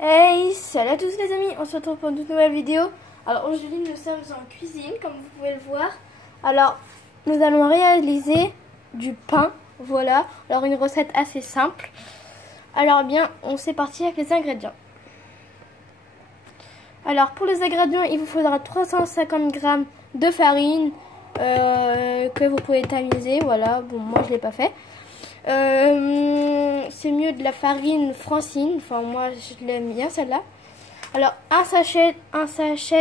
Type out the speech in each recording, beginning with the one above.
Hey, salut à tous les amis, on se retrouve pour une toute nouvelle vidéo. Alors aujourd'hui nous sommes en cuisine comme vous pouvez le voir. Alors nous allons réaliser du pain, voilà. Alors une recette assez simple. Alors bien, on s'est parti avec les ingrédients. Alors pour les ingrédients, il vous faudra 350 g de farine que vous pouvez tamiser, voilà. Bon, moi je l'ai pas fait. C'est mieux de la farine Francine, enfin moi je l'aime bien celle-là. Alors un sachet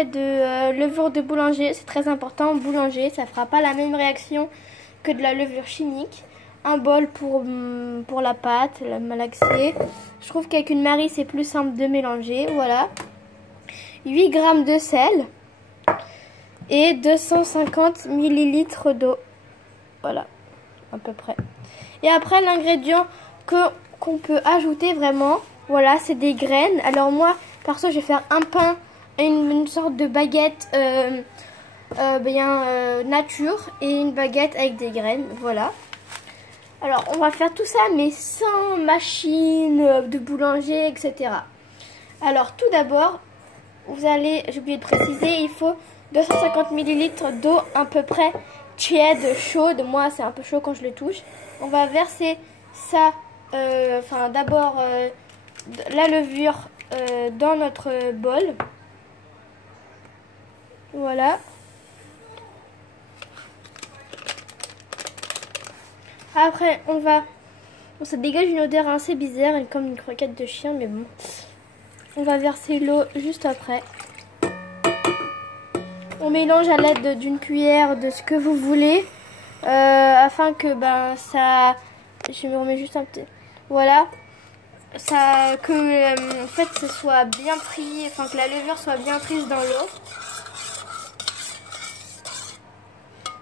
de levure de boulanger, c'est très important, boulanger, ça fera pas la même réaction que de la levure chimique. Un bol pour la pâte, la malaxer. Je trouve qu'avec une Marie c'est plus simple de mélanger, voilà. 8 g de sel et 250 ml d'eau, voilà, à peu près. Et après l'ingrédient qu'on peut ajouter vraiment, voilà, c'est des graines. Alors moi, perso, je vais faire un pain et une sorte de baguette nature et une baguette avec des graines, voilà. Alors on va faire tout ça mais sans machine de boulanger, etc. Alors tout d'abord, j'ai oublié de préciser, il faut 250 ml d'eau à peu près tiède, chaude. Moi c'est un peu chaud quand je le touche. On va verser ça, d'abord la levure dans notre bol. Voilà. Après ça dégage une odeur assez bizarre, comme une croquette de chien, mais bon. On va verser l'eau juste après. On mélange à l'aide d'une cuillère, de ce que vous voulez, afin que ça, je me remets juste un petit, voilà, ça, que en fait ce soit bien pris, enfin que la levure soit bien prise dans l'eau.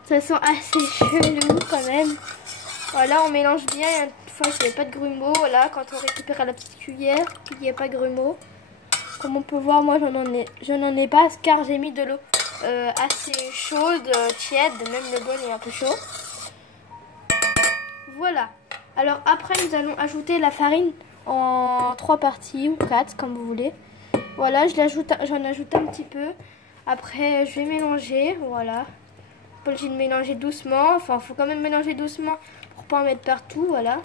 Ça sent assez chelou quand même. Voilà, on mélange bien. Une fois qu'il n'y a pas de grumeaux, voilà, quand on récupère à la petite cuillère, qu'il n'y a pas de grumeaux. Comme on peut voir, moi je n'en ai pas car j'ai mis de l'eau assez chaude, tiède, même le bol est un peu chaud. Voilà. Alors après nous allons ajouter la farine en 3 parties ou 4 comme vous voulez. Voilà, j'en ajoute un petit peu. Après je vais mélanger, voilà. J'ai de mélanger doucement, enfin faut quand même mélanger doucement pour pas en mettre partout, voilà.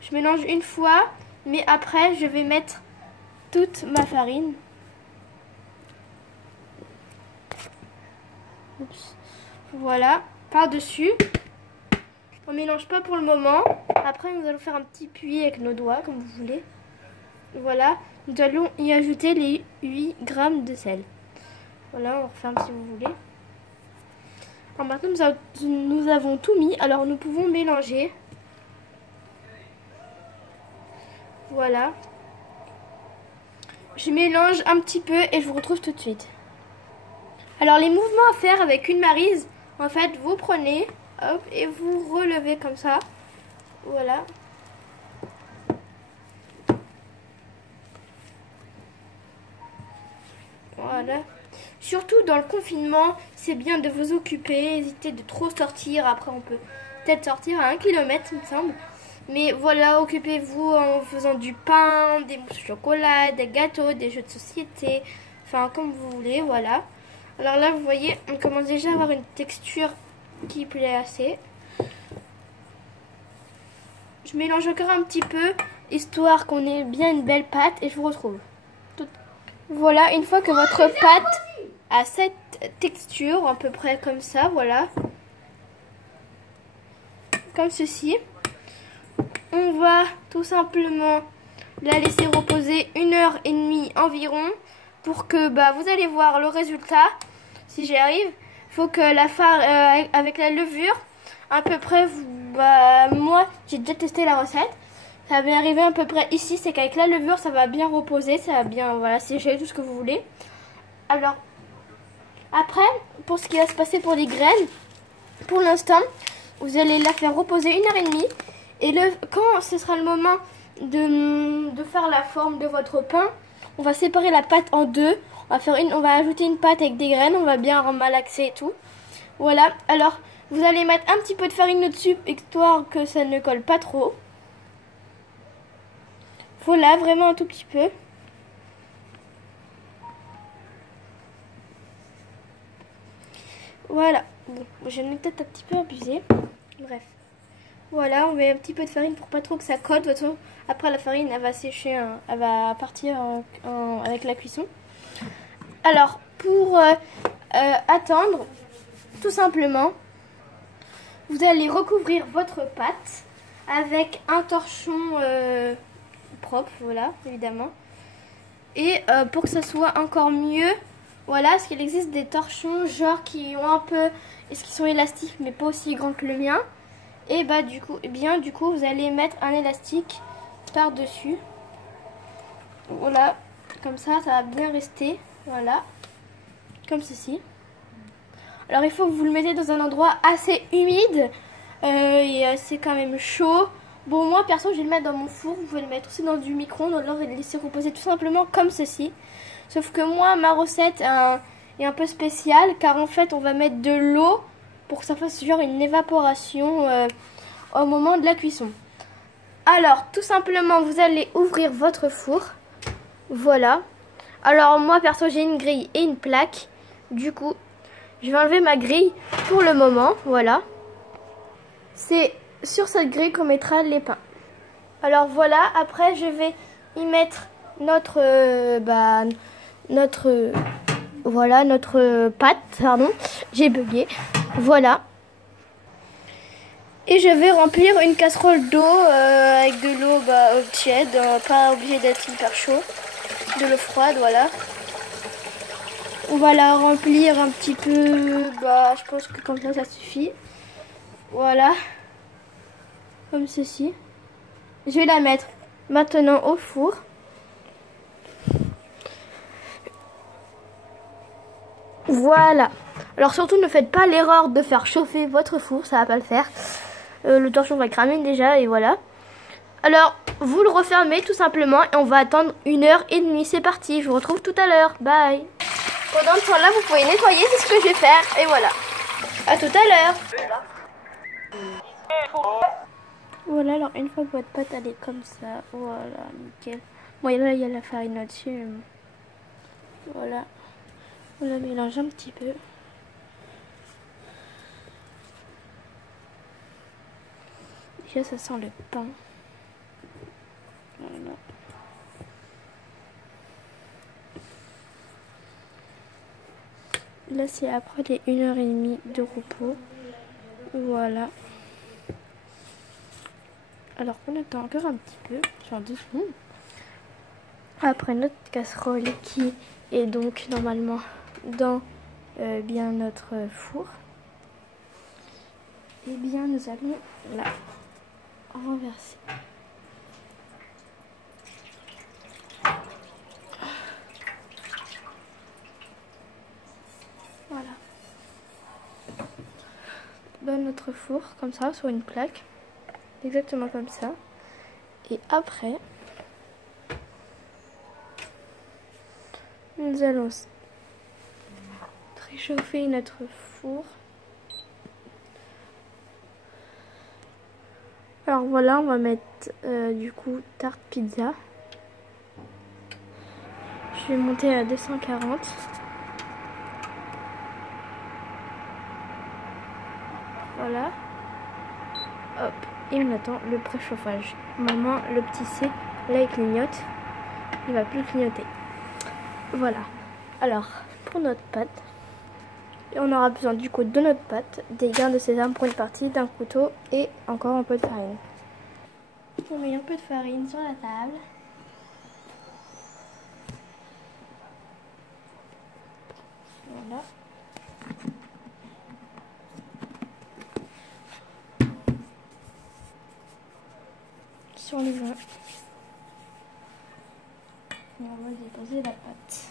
Je mélange une fois, mais après je vais mettre toute ma farine. Oups. Voilà, par-dessus. On mélange pas pour le moment. Après, nous allons faire un petit puits avec nos doigts, comme vous voulez. Voilà, nous allons y ajouter les 8 g de sel. Voilà, on referme si vous voulez. Alors maintenant, nous avons tout mis. Alors, nous pouvons mélanger. Voilà. Je mélange un petit peu et je vous retrouve tout de suite. Alors les mouvements à faire avec une maryse, en fait vous prenez, hop, et vous relevez comme ça, voilà. Voilà. Surtout dans le confinement, c'est bien de vous occuper, évitez de trop sortir, après on peut peut-être sortir à 1 km il me semble. Mais voilà, occupez-vous en faisant du pain, des mousses au chocolat, des gâteaux, des jeux de société, enfin comme vous voulez, voilà. Alors là, vous voyez, on commence déjà à avoir une texture qui plaît assez. Je mélange encore un petit peu, histoire qu'on ait bien une belle pâte, et je vous retrouve. Voilà, une fois que votre pâte a cette texture, à peu près comme ça, voilà. Comme ceci. On va tout simplement la laisser reposer 1h30 environ, pour que vous allez voir le résultat. Si j'y arrive, il faut que la farine avec la levure, à peu près, moi j'ai déjà testé la recette, ça va arriver à peu près ici, c'est qu'avec la levure ça va bien reposer, ça va bien, voilà, sécher, tout ce que vous voulez. Alors après, pour ce qui va se passer pour les graines, pour l'instant vous allez la faire reposer 1h30, et quand ce sera le moment de faire la forme de votre pain, on va séparer la pâte en deux. On va ajouter une pâte avec des graines, on va bien remalaxer et tout. Voilà, alors vous allez mettre un petit peu de farine au-dessus, histoire que ça ne colle pas trop. Voilà, vraiment un tout petit peu. Voilà. Bon, j'en ai peut-être un petit peu abusé. Bref. Voilà, on met un petit peu de farine pour pas trop que ça colle. De toute façon, après la farine, elle va sécher, elle va partir avec la cuisson. Alors, pour attendre, tout simplement, vous allez recouvrir votre pâte avec un torchon propre, voilà, évidemment. Et pour que ça soit encore mieux, voilà, parce qu'il existe des torchons genre qui ont un peu, est-ce qu'ils sont élastiques mais pas aussi grands que le mien. Et bah du coup, vous allez mettre un élastique par-dessus. Voilà, comme ça va bien rester, voilà, comme ceci. Alors il faut que vous le mettez dans un endroit assez humide et c'est quand même chaud. Bon, moi perso je vais le mettre dans mon four, vous pouvez le mettre aussi dans du micro-ondes, alors et le laisser reposer tout simplement comme ceci. Sauf que moi ma recette est un peu spéciale car en fait on va mettre de l'eau pour que ça fasse genre une évaporation au moment de la cuisson. Alors tout simplement vous allez ouvrir votre four, voilà. Alors moi perso j'ai une grille et une plaque, du coup je vais enlever ma grille pour le moment, voilà. C'est sur cette grille qu'on mettra les pains. Alors voilà, après je vais y mettre notre pâte, pardon, j'ai bugué. Voilà. Et je vais remplir une casserole d'eau avec de l'eau tiède, pas obligé d'être hyper chaud, de l'eau froide, voilà. On va la remplir un petit peu, je pense que comme ça suffit. Voilà, comme ceci. Je vais la mettre maintenant au four. Voilà. Alors surtout ne faites pas l'erreur de faire chauffer votre four, ça va pas le faire. Le torchon va cramer déjà et voilà. Alors vous le refermez tout simplement et on va attendre 1h30. C'est parti, je vous retrouve tout à l'heure. Bye. Pendant ce temps-là, vous pouvez nettoyer, c'est ce que je vais faire et voilà. À tout à l'heure. Voilà, alors une fois que votre pâte elle est comme ça, voilà, nickel. Bon, et là il y a la farine là-dessus. Voilà. On la mélange un petit peu. Déjà ça sent le pain. Voilà. Là c'est après les 1h30 de repos. Voilà. Alors on attend encore un petit peu, genre 2 secondes. Après notre casserole qui est donc normalement dans bien notre four. Et bien nous allons la renverser. Voilà. Dans notre four, comme ça, sur une plaque. Exactement comme ça. Et après, nous allons réchauffer notre four. Alors voilà, on va mettre du coup tarte pizza. Je vais monter à 240. Voilà. Hop. Et on attend le préchauffage. Normalement, le petit C, là il clignote. Il va plus clignoter. Voilà. Alors, pour notre pâte, on aura besoin du coup de notre pâte, des grains de sésame pour une partie, d'un couteau et encore un peu de farine. On met un peu de farine sur la table. Voilà. Sur les mains. Et on va déposer la pâte.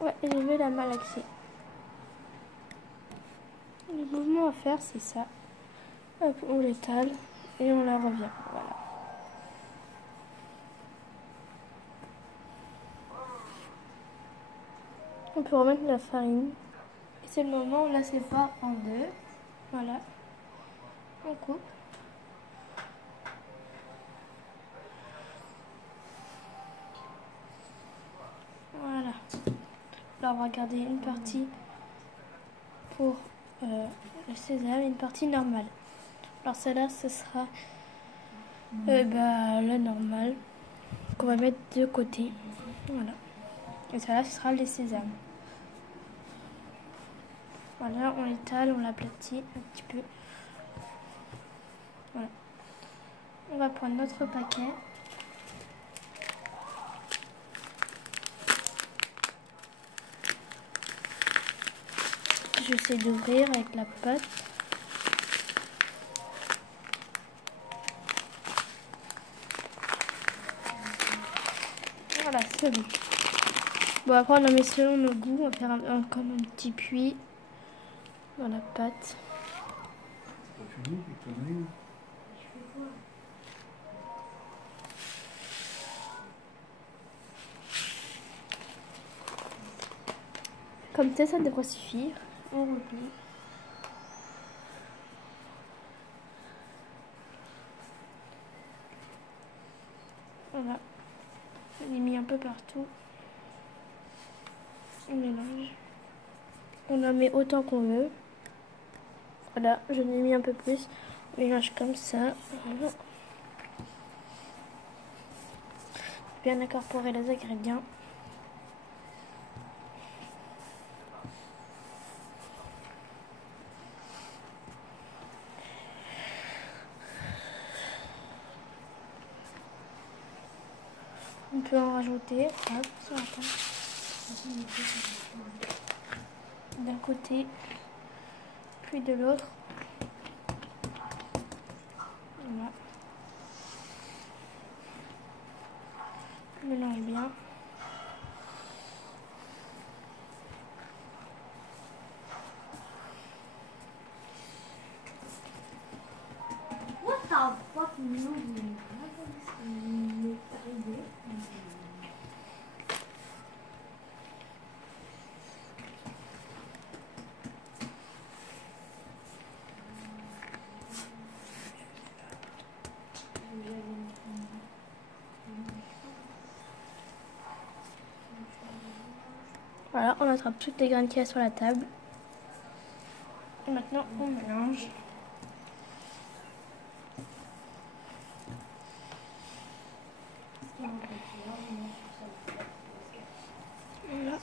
Ouais, je vais la malaxer. Le mouvement à faire, c'est ça. Hop, on l'étale et on la revient. Voilà. On peut remettre la farine. Et c'est le moment, on la sépare en deux. Voilà. On coupe. Voilà. Là, on va garder une partie pour le sésame et une partie normale. Alors celle-là, ce sera la normale qu'on va mettre de côté. Voilà. Et celle-là, ce sera les sésames. Voilà, on l'étale, on l'aplatit un petit peu. Voilà. On va prendre notre paquet. J'essaie d'ouvrir avec la pâte. Voilà, c'est bon. Bon, après on en met selon nos goûts. On va faire encore un petit puits dans la pâte. Comme ça devrait suffire. On replie. Voilà. On est mis un peu partout. On mélange. On en met autant qu'on veut. Voilà, je l'ai mis un peu plus. On mélange comme ça. Voilà. Bien incorporer les ingrédients. On peut en rajouter sur la table. D'un côté, puis de l'autre. Voilà. On mélange bien. What the fuck movie? Voilà, on attrape toutes les graines qu'il y a sur la table. Et maintenant, on mélange. Voilà.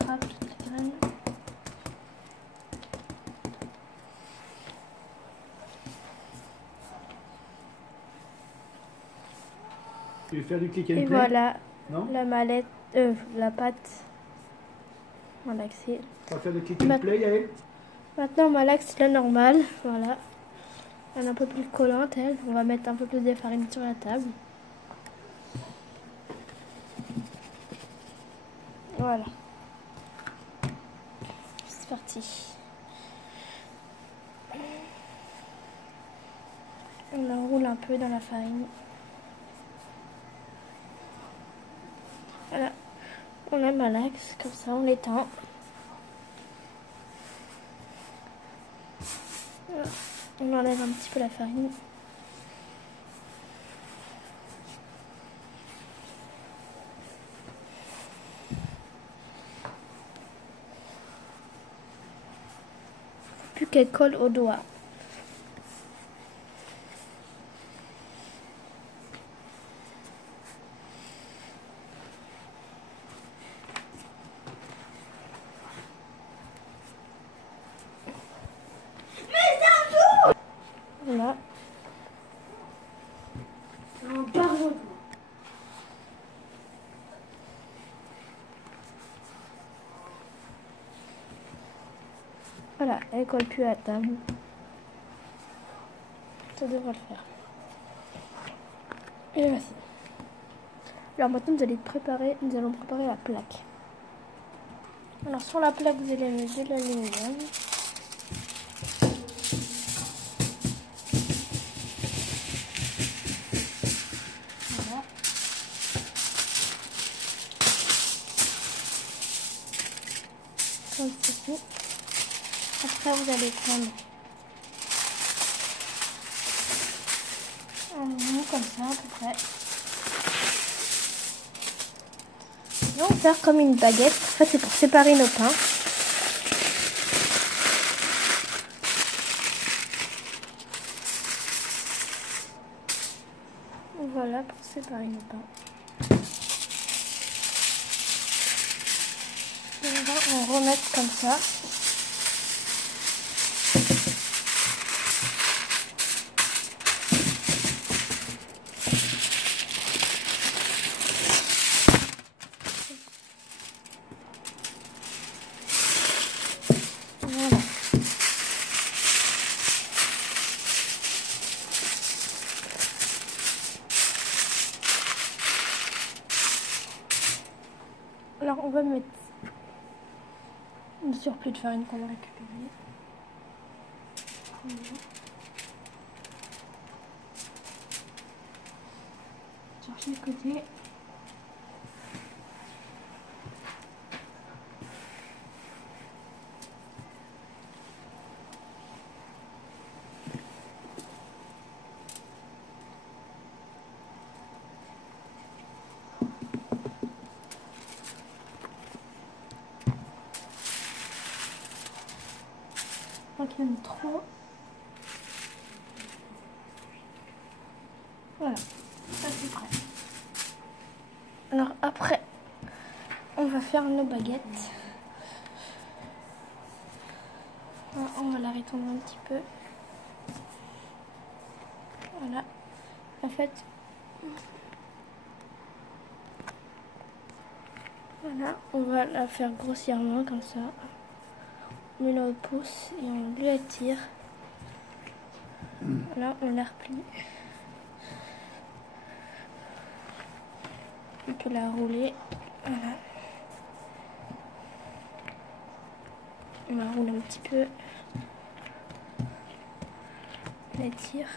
Attrape toutes les graines. Tu veux faire du click and play? Et voilà, Non, la mallette, la pâte malaxée. on va faire du click and play, Yael? Maintenant, on malaxe la normale, voilà. Elle est un peu plus collante, elle. On va mettre un peu plus de farine sur la table. Voilà. C'est parti. On enroule un peu dans la farine. Voilà. On la malaxe, comme ça, on l'étend. Voilà. On enlève un petit peu la farine. Plus qu'elle colle au doigt. Voilà. Voilà, elle colle plus à la table. Ça devrait le faire. Et voici. Alors maintenant nous allons préparer la plaque. Alors sur la plaque vous allez mettre de l'aluminium. Après, vous allez prendre un bout comme ça à peu près. Et on va faire comme une baguette. En fait, c'est pour séparer nos pains. Voilà pour séparer nos pains. On va en remettre comme ça. Voilà. Alors on va mettre le surplus de farine qu'on a récupéré. Sur chaque côté. Je crois qu'il y en a trop. Voilà, ça c'est prêt. Alors après, on va faire nos baguettes. Alors, on va la rétendre un petit peu. Voilà. En fait, voilà, on va la faire grossièrement comme ça. On met notre pouce et on lui attire. Là, on la replie. On peut la rouler. Voilà. On la roule un petit peu. On l'étire.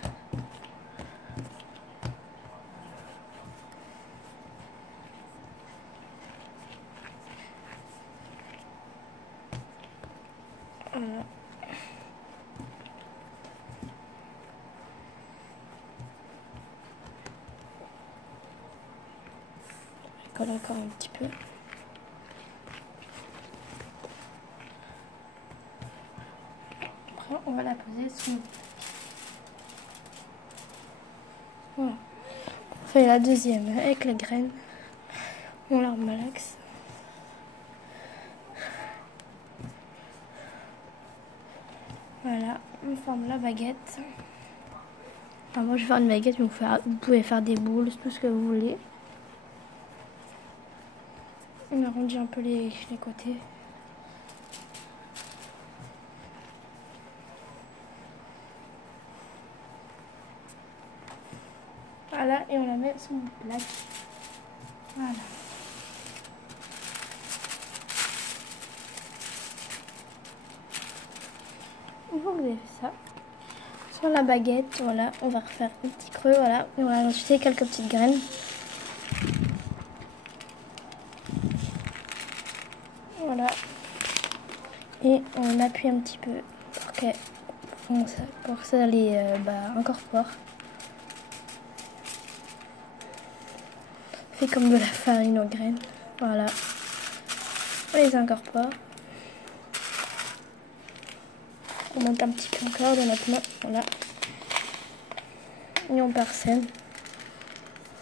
Voilà. On colle encore un petit peu. Après, on va la poser sur une plaque. Voilà. On fait la deuxième avec la graine. On la remalaxe. Voilà, on forme la baguette. Alors moi je vais faire une baguette, mais vous pouvez faire des boules, tout ce que vous voulez. On arrondit un peu les côtés. Voilà, et on la met sur une plaque. Voilà. Une fois que vous avez fait ça, sur la baguette, voilà, on va refaire un petit creux, voilà, et on va ajouter quelques petites graines. Voilà. Et on appuie un petit peu pour que ça les incorpore. Fait comme de la farine aux graines. Voilà. On les incorpore. On monte un petit peu encore dans notre main. Voilà. Et on parsème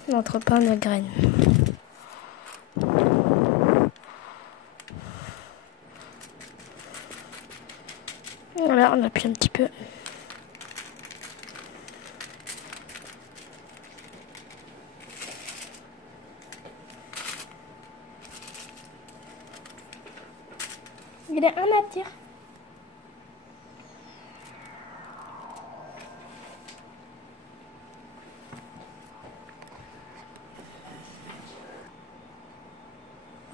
notre pain de graines. Voilà, on appuie un petit peu. Il est un attire.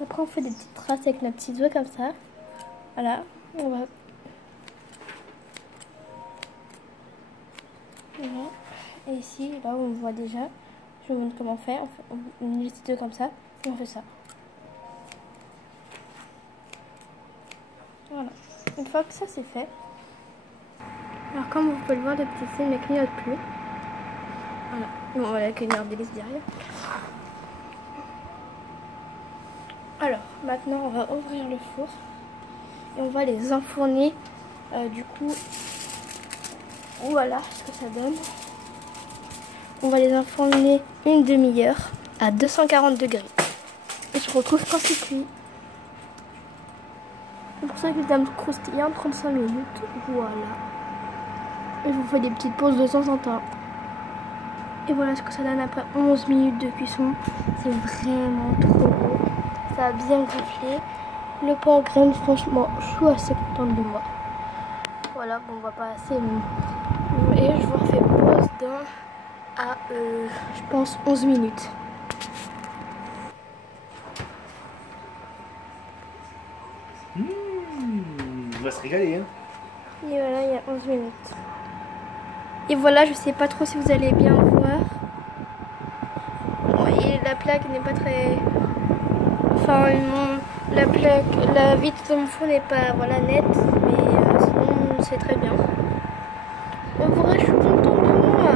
Après on fait des petites traces avec nos petits doigts comme ça. Voilà, on va. Voilà. Et ici, là on voit déjà. Je vous montre comment on fait. On met les petits doigts comme ça et on fait ça. Voilà. Une fois que ça c'est fait, Alors comme vous pouvez le voir, le petit C ne clignote plus. Voilà. Bon, voilà, clignote délice derrière. Alors, maintenant, on va ouvrir le four. Et on va les enfourner. Du coup, voilà ce que ça donne. On va les enfourner une demi-heure à 240 degrés. Et je retrouve quand c'est cuit. C'est pour ça que les dames croustillant 35 minutes. Voilà. Et je vous fais des petites pauses de temps en temps. Et voilà ce que ça donne après 11 minutes de cuisson. C'est vraiment trop beau. Ça a bien gonflé. Le pain en crème, franchement, je suis assez contente de moi. Voilà, bon, on va pas assez. Et je vous refais pause à, je pense, 11 minutes. On va se régaler, hein. Et voilà, il y a 11 minutes. Et voilà, je sais pas trop si vous allez bien voir. Bon, et la plaque n'est pas très... Enfin, la vitre de mon four n'est pas nette, mais sinon c'est très bien. En vrai, je suis contente de moi.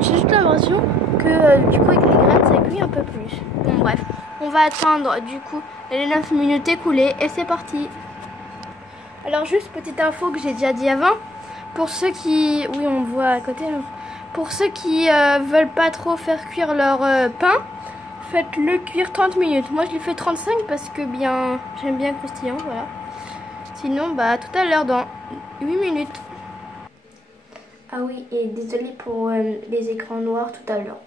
J'ai juste l'impression que du coup avec les graines ça cuit un peu plus. Bon bref, on va attendre du coup les 9 minutes écoulées et c'est parti. Alors juste petite info que j'ai déjà dit avant, pour ceux qui... Oui, on voit à côté. Pour ceux qui veulent pas trop faire cuire leur pain, faites-le cuire 30 minutes. Moi je l'ai fait 35 parce que j'aime bien croustillant, voilà. Sinon, bah tout à l'heure dans 8 minutes. Ah oui, et désolé pour les écrans noirs tout à l'heure.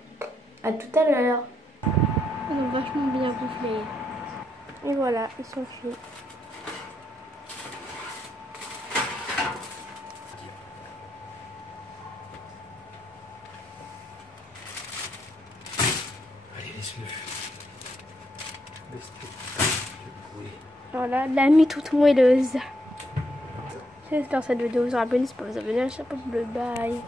À tout à l'heure. Ils ont vachement bien gonflé. Et voilà, ils sont cuits. Allez, laisse-le. Voilà, la mie toute moelleuse. J'espère que cette vidéo vous aura plu. Si pas vous abonner à la chaîne bleu. Bye.